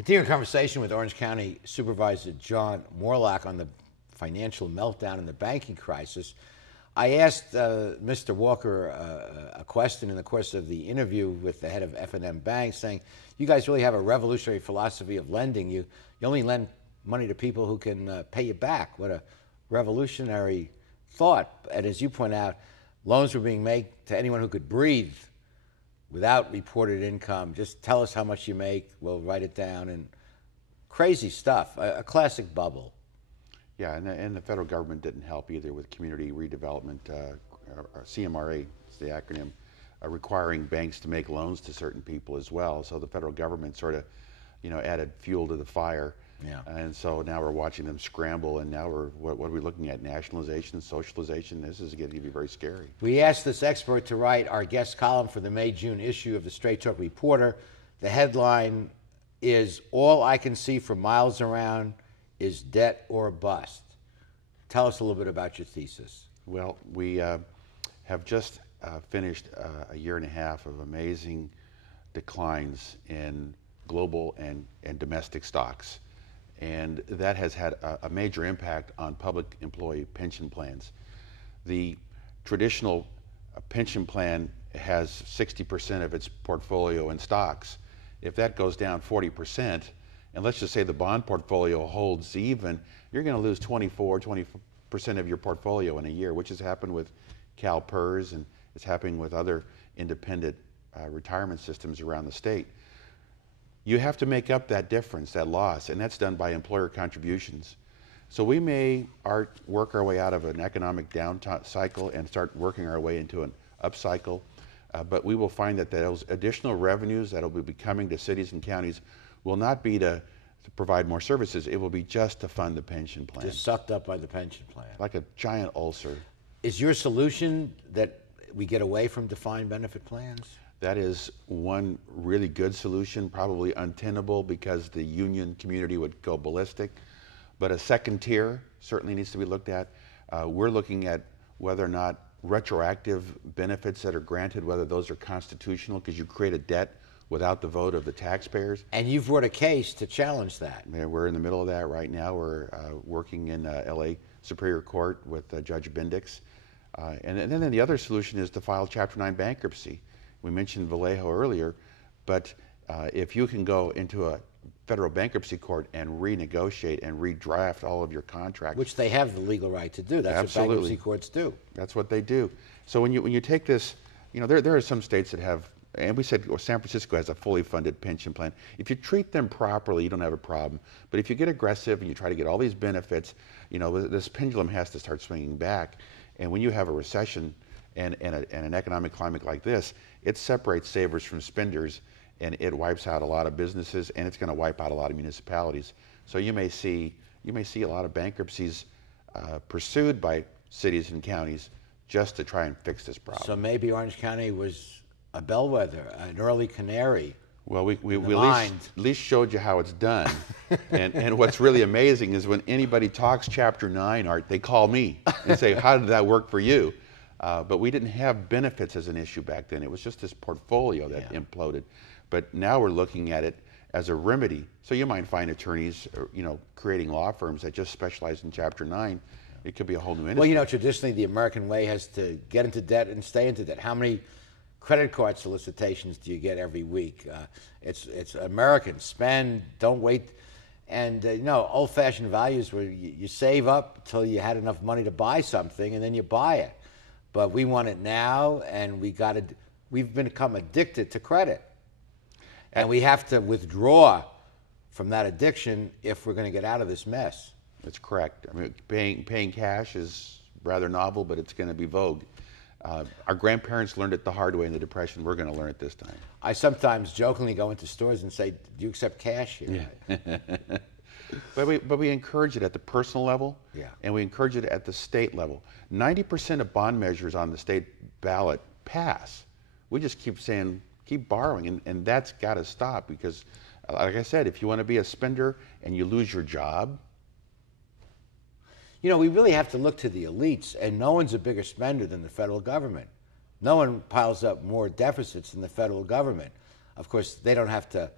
Continuing conversation with Orange County Supervisor John Moorlach on the financial meltdown and the banking crisis. I asked Mr. Walker a question in the course of the interview with the head of F&M Bank, saying, you guys really have a revolutionary philosophy of lending. You only lend money to people who can pay you back. What a revolutionary thought. And as you point out, loans were being made to anyone who could breathe without reported income. Just tell us how much you make, we'll write it down, and crazy stuff, a classic bubble. Yeah, and the federal government didn't help either with community redevelopment, CMRA is the acronym, requiring banks to make loans to certain people as well. So the federal government sort of, added fuel to the fire. Yeah. And so now we're watching them scramble, and now what are we looking at? Nationalization, socialization? This is going to be very scary. We asked this expert to write our guest column for the May-June issue of the Straight Talk Reporter. The headline is, "All I Can See for Miles Around is Debt or Bust." Tell us a little bit about your thesis. Well, we have just finished a year and a half of amazing declines in global and domestic stocks. And that has had a major impact on public employee pension plans. The traditional pension plan has 60% of its portfolio in stocks. If that goes down 40%, and let's just say the bond portfolio holds even, you're going to lose 20% of your portfolio in a year, which has happened with CalPERS, and it's happening with other independent retirement systems around the state. You have to make up that difference, that loss, and that's done by employer contributions. So we may work our way out of an economic down cycle and start working our way into an up cycle, but we will find that those additional revenues that will be coming to cities and counties will not be to provide more services. It will be just to fund the pension plan. Just sucked up by the pension plan. Like a giant ulcer. Is your solution that we get away from defined benefit plans? That is one really good solution, probably untenable because the union community would go ballistic. But a second tier certainly needs to be looked at. We're looking at whether or not retroactive benefits that are granted, whether those are constitutional, because you create a debt without the vote of the taxpayers. And you've brought a case to challenge that. Yeah, we're in the middle of that right now. We're working in LA Superior Court with Judge Bendix. And then the other solution is to file Chapter 9 bankruptcy. We mentioned Vallejo earlier, but if you can go into a federal bankruptcy court and renegotiate and redraft all of your contracts. Which they have the legal right to do. That's Absolutely. what bankruptcy courts do. That's what they do. So when you take this, there are some states that have, and we said San Francisco has a fully funded pension plan. If you treat them properly, you don't have a problem. But if you get aggressive and you try to get all these benefits, this pendulum has to start swinging back. And when you have a recession and an economic climate like this, it separates savers from spenders, and it wipes out a lot of businesses, and it's going to wipe out a lot of municipalities. So you may see a lot of bankruptcies pursued by cities and counties just to try and fix this problem. So maybe Orange County was a bellwether, an early canary. Well, we at least showed you how it's done. and what's really amazing is when anybody talks Chapter 9, Art, they call me and say, how did that work for you? But we didn't have benefits as an issue back then. It was just this portfolio that imploded. But now we're looking at it as a remedy. So you might find attorneys, creating law firms that just specialize in Chapter 9. It could be a whole new industry. Well, traditionally the American way has to get into debt and stay into debt. How many credit card solicitations do you get every week? It's American. Spend, don't wait. And, old-fashioned values where you save up until you had enough money to buy something, and then you buy it. But we want it now, and we've become addicted to credit. And we have to withdraw from that addiction if we're going to get out of this mess. That's correct. I mean, paying cash is rather novel, but it's going to be vogue. Our grandparents learned it the hard way in the Depression. We're going to learn it this time. I sometimes jokingly go into stores and say, do you accept cash here? Yeah. But we encourage it at the personal level, and we encourage it at the state level. 90% of bond measures on the state ballot pass. We just keep saying, keep borrowing, and that's got to stop because, like I said, if you want to be a spender and you lose your job. We really have to look to the elites, and no one's a bigger spender than the federal government. No one piles up more deficits than the federal government. Of course, they don't have to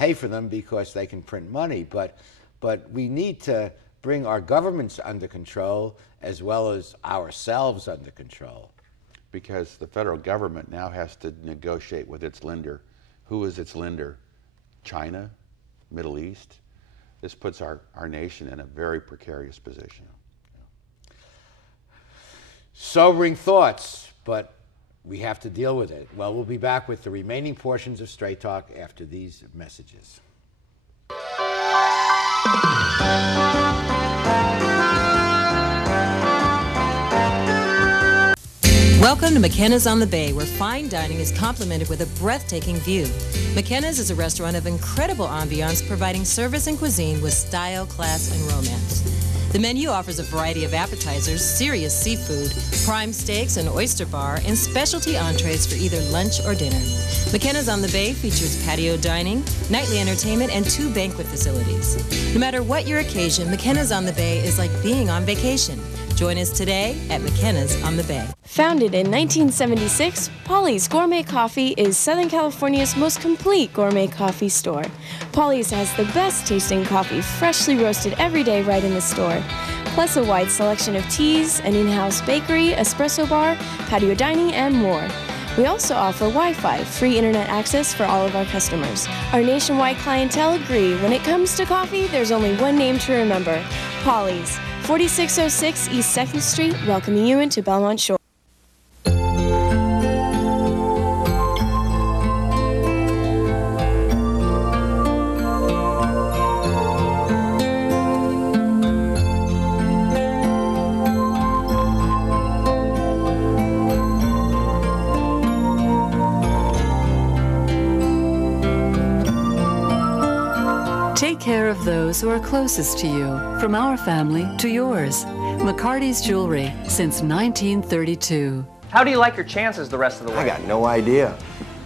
pay for them because they can print money. But we need to bring our governments under control as well as ourselves under control. Because the federal government now has to negotiate with its lender. Who is its lender? China? Middle East? This puts our nation in a very precarious position. Sobering thoughts, but we have to deal with it. Well, we'll be back with the remaining portions of Straight Talk after these messages. Welcome to McKenna's on the Bay, where fine dining is complemented with a breathtaking view. McKenna's is a restaurant of incredible ambiance, providing service and cuisine with style, class, and romance. The menu offers a variety of appetizers, serious seafood, prime steaks, an oyster bar, and specialty entrees for either lunch or dinner. McKenna's on the Bay features patio dining, nightly entertainment, and 2 banquet facilities. No matter what your occasion, McKenna's on the Bay is like being on vacation. Join us today at McKenna's on the Bay. Founded in 1976, Polly's Gourmet Coffee is Southern California's most complete gourmet coffee store. Polly's has the best tasting coffee, freshly roasted every day right in the store, plus a wide selection of teas, an in-house bakery, espresso bar, patio dining, and more. We also offer Wi-Fi, free internet access for all of our customers. Our nationwide clientele agree when it comes to coffee, there's only one name to remember: Polly's. 4606 East 2nd Street, welcoming you into Belmont Shore. Take care of those who are closest to you, from our family to yours. McCarty's Jewelry, since 1932. How do you like your chances the rest of the way? I got no idea.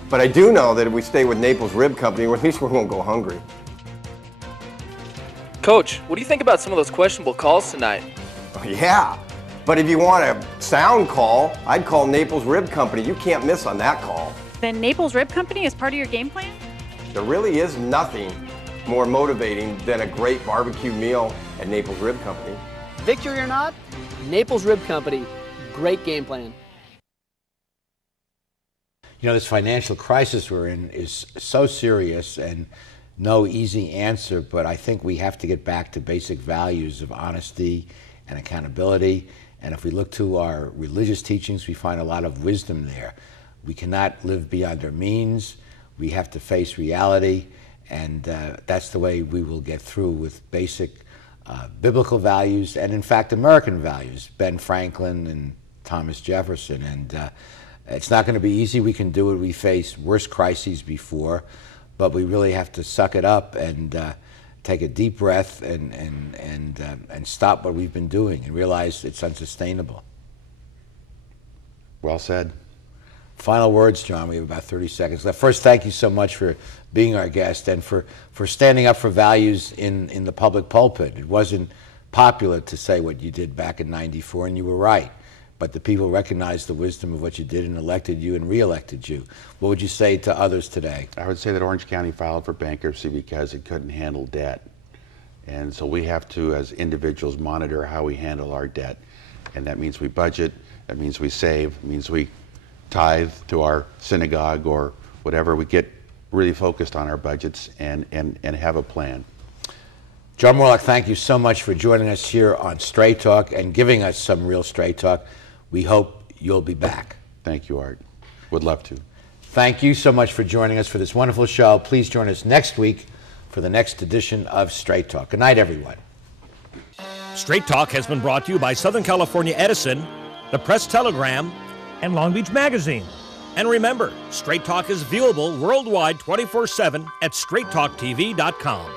But I do know that if we stay with Naples Rib Company, at least we won't go hungry. Coach, what do you think about some of those questionable calls tonight? Yeah, but if you want a sound call, I'd call Naples Rib Company. You can't miss on that call. Then Naples Rib Company is part of your game plan? There really is nothing more motivating than a great barbecue meal at Naples Rib Company. Victory or not, Naples Rib Company, great game plan. You know, this financial crisis we're in is so serious and no easy answer, but I think we have to get back to basic values of honesty and accountability. And if we look to our religious teachings, we find a lot of wisdom there. We cannot live beyond our means. We have to face reality. And that's the way we will get through with basic biblical values and, in fact, American values, Ben Franklin and Thomas Jefferson. And it's not going to be easy. We can do it. We face worse crises before, but we really have to suck it up and take a deep breath and stop what we've been doing and realize it's unsustainable. Well said. Final words, John. We have about 30 seconds left. First, thank you so much for being our guest and for standing up for values in the public pulpit. It wasn't popular to say what you did back in '94, and you were right. But the people recognized the wisdom of what you did and elected you and re-elected you. What would you say to others today? I would say that Orange County filed for bankruptcy because it couldn't handle debt. And so we have to, as individuals, monitor how we handle our debt. And that means we budget, that means we save, it means we tithe to our synagogue or whatever. We get really focused on our budgets and have a plan. John Moorlach, thank you so much for joining us here on Straight Talk and giving us some real Straight Talk. We hope you'll be back. Thank you, Art. Would love to. Thank you so much for joining us for this wonderful show. Please join us next week for the next edition of Straight Talk. Good night, everyone. Straight Talk has been brought to you by Southern California Edison, the Press Telegram, and Long Beach Magazine. And remember, Straight Talk is viewable worldwide 24/7 at straighttalktv.com.